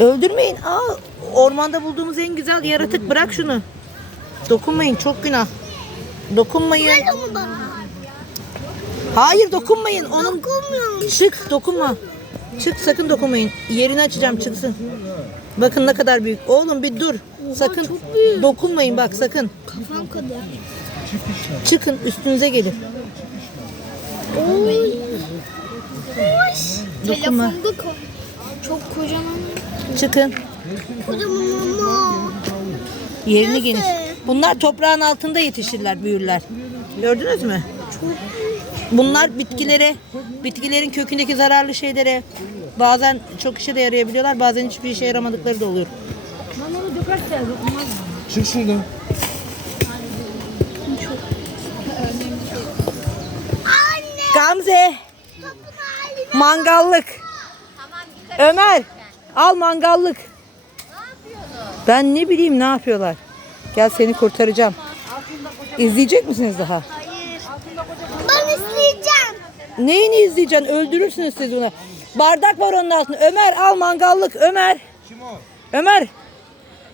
Öldürmeyin. Aa, ormanda bulduğumuz en güzel yaratık. Bırak şunu. Dokunmayın. Çok günah. Dokunmayın. Hayır dokunmayın. Onun. Çık dokunma. Çık sakın dokunmayın. Yerini açacağım çıksın. Bakın ne kadar büyük. Oğlum bir dur. Sakın dokunmayın bak sakın. Kafam kadar. Çıkın üstünüze gelin. Oy. Dokunma. Telefonda. Çıkın. Yerini Nasıl? geniş. Bunlar toprağın altında yetişirler, büyürler. Gördünüz mü? Bunlar bitkilere, bitkilerin kökündeki zararlı şeylere bazen çok işe de yarayabiliyorlar, bazen hiçbir işe yaramadıkları da oluyor. Çık şuradan. Gamze, mangallık. Ömer, al mangallık. Ben ne bileyim ne yapıyorlar. Gel seni kurtaracağım. İzleyecek misiniz daha? Hayır. Ben isteyeceğim. Neyini izleyeceksin? Öldürürsünüz siz bunu. Bardak var onun altında. Ömer al mangallık. Ömer. Kim o? Ömer.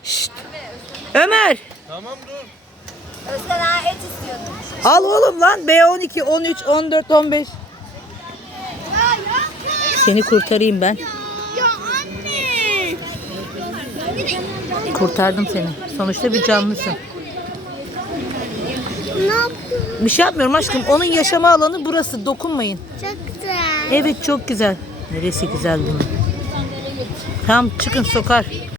Şşt. Ömer. Tamam dur. Özkan ha et istiyordum. Al oğlum lan. B12, 13, 14, 15. Seni kurtarayım ben. Kurtardım seni. Sonuçta bir canlısın. Ne yaptın? Bir şey yapmıyorum aşkım. Onun yaşama alanı burası. Dokunmayın. Çok güzel. Evet çok güzel. Neresi güzel bunun? Tamam çıkın sokar.